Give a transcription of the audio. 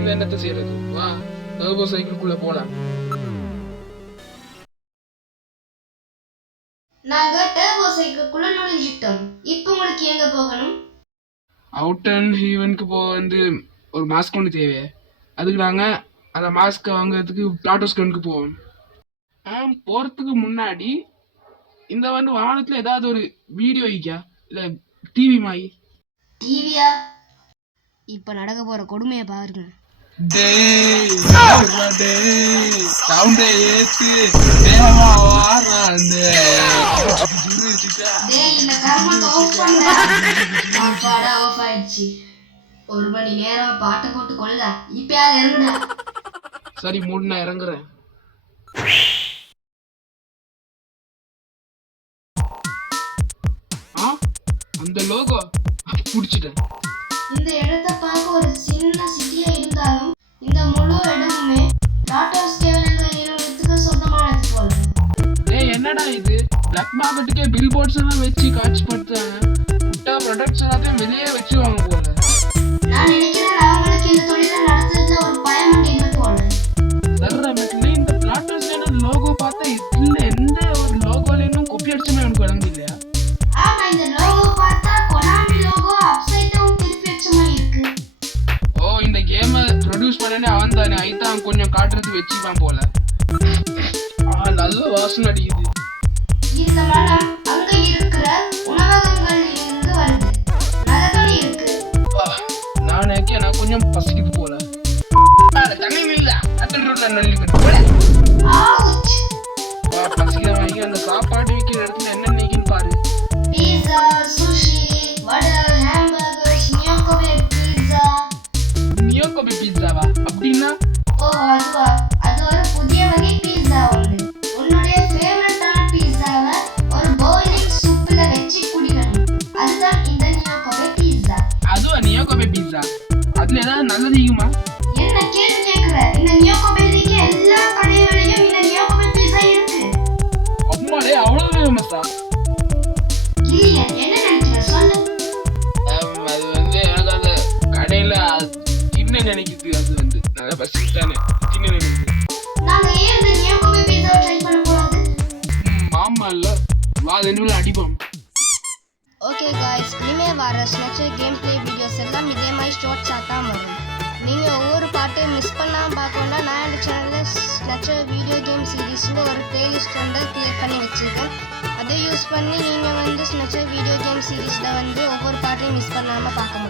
இருந்து என்னத்தை செய்யறது? வா டர்போ சைக்கிள்குள்ள போலாம். நாங்க டர்போ சைக்கிள்குள்ள நுழைஞ்சிட்டோம். இப்போ உங்களுக்கு எங்க போகணும்? அவுட் அண்ட் ஹீவனுக்கு போக ஒரு மாஸ்க் ஒன்று தேவை. அதுக்கு நாங்க அந்த மாஸ்க்கை வாங்குறதுக்கு பிளாட்டோஸ்கனுக்கு போவோம். போறதுக்கு முன்னாடி இந்த வாகனத்துல ஏதாவது ஒரு வீடியோ வைக்கா இல்ல டிவி மாயி டிவியா? இப்ப நடக்க போற கொடுமையை பாருங்க. ஒரு மணி நேரம் பாட்டை போட்டு கொள்ள இப்பயாவது இறங்குடா. சரி மூணு நான் இறங்குறேன். அந்த லோகோ புடிச்சிட்டேன். இந்த இடத்தை பார்க்க ஒரு சின்ன சிட்டியா இருந்தாலும் இந்த முழு இடமுமே டாடா ஸ்டீல் நிறுவனத்துக்கு சொந்தமானது போல. டேய் என்னடா இது? பிளாக் மார்க்கெட்டுக்கே பில் போர்ட்ஸ் எல்லாம் வச்சு காட்சிப்படுத்துறாங்க. முட்டா ப்ராடக்ட்ஸ் எல்லாத்தையும் வெளியே வச்சுருவாங்க போல. நான் நினைக்கிறேன் அவங்களுக்கு இந்த தொழிலை நடத்துறதுல ஒரு பயம் இருக்கு போல. சர்ரா இந்த பிளாட்டோ ஸ்டீல் லோகோ பார்த்தா இதுல எந்த ஒரு லோகோல இன்னும் காப்பி அடிச்சுமே எனக்கு வழங்க இல்லையா? ஆமா, இந்த லோகோ பார்த்தா கொனாமி லோகோ அப்சைட் டவுன் திருப்பி வச்ச மாதிரி இருக்கு. ஓ இந்த கேமை ப்ரொடியூஸ் பண்ணனே அவன் தானே, ஐதான் கொஞ்சம் காட்டுறது வச்சுப்பான் போல. நல்ல வாசனை அடிக்குது. இந்த மனம் அங்க இருக்கிற உணவகங்கள்ல இருந்து வருது. நல்லதானே இருக்கு. நான் கொஞ்சம் பசிக்குது போல. தண்ணி இல்ல அத்தனை ரோட்ல நல்லிக்கிட்டு போல. பசிக்கிற வாங்கி அந்த சாப்பாடு விற்கிற இடத்துல என்ன நினைக்குன்னு பாரு. பீஸா, சுஷி, வடை, ஹாம்பர்கர்ஸ், நியோகோபே பீஸா. நியோகோபே பீஸாவா? அப்படின்னா? ஓ அதுவா? அது ஒரு புதிய வகை பீஸா ஒன்று. உன்னுடைய ஃபேவரட்டான பீஸாவை ஒரு பவுலிங் சூப்ல வச்சு குடிக்கணும். அதுதான் இந்த நியோகோபே பீஸா. அதுவா நியோகோபே பீஸா? அதுல ஏதாவது நல்லது இருக்குமா? என்ன கேள்வி கேக்குற? இந்த நியோகோபேலிக்கு எல்லா கடைகளிலும் இந்த நியோகோபே பீஸா இருக்கு. அம்மாடே அவ்வளவு ஃபேமஸா? இல்லையா? என்ன நினைக்கிற சொல்லு. அது எனக்கு அந்த கடையில தின்ன நினைக்குது. அது நல்ல பசித்தானே தின்ன நினைக்குது. நாங்க ஏன் இந்த நியோகோபே பீஸா ட்ரை பண்ண கூடாது? மாமா இல்ல வா ரெண்டு அடிப்போம். ஓகே गाइस, இனிமே வர ஸ்னேச்சர் கேம் ப்ளே வீடியோஸ் எல்லாம் இதே மாதிரி ஷார்ட்ஸா தான் வரும். நீங்க ஒவ்வொரு பாட்டையும் மிஸ் பண்ணாம பார்க்கணும்னா நான் இந்த சேனல்ல ஸ்னேச்சர் வீடியோ கேம் சீரிஸ்னு ஒரு பிளேலிஸ்ட் கிரியேட் பண்ணி வச்சிருக்கேன். அதை யூஸ் பண்ணி நீங்க ஸ்னேச்சர் வீடியோ கேம் சீரிஸ்ல ஒவ்வொரு பாட்டையும் மிஸ் பண்ணாம பார்க்க முடியும்.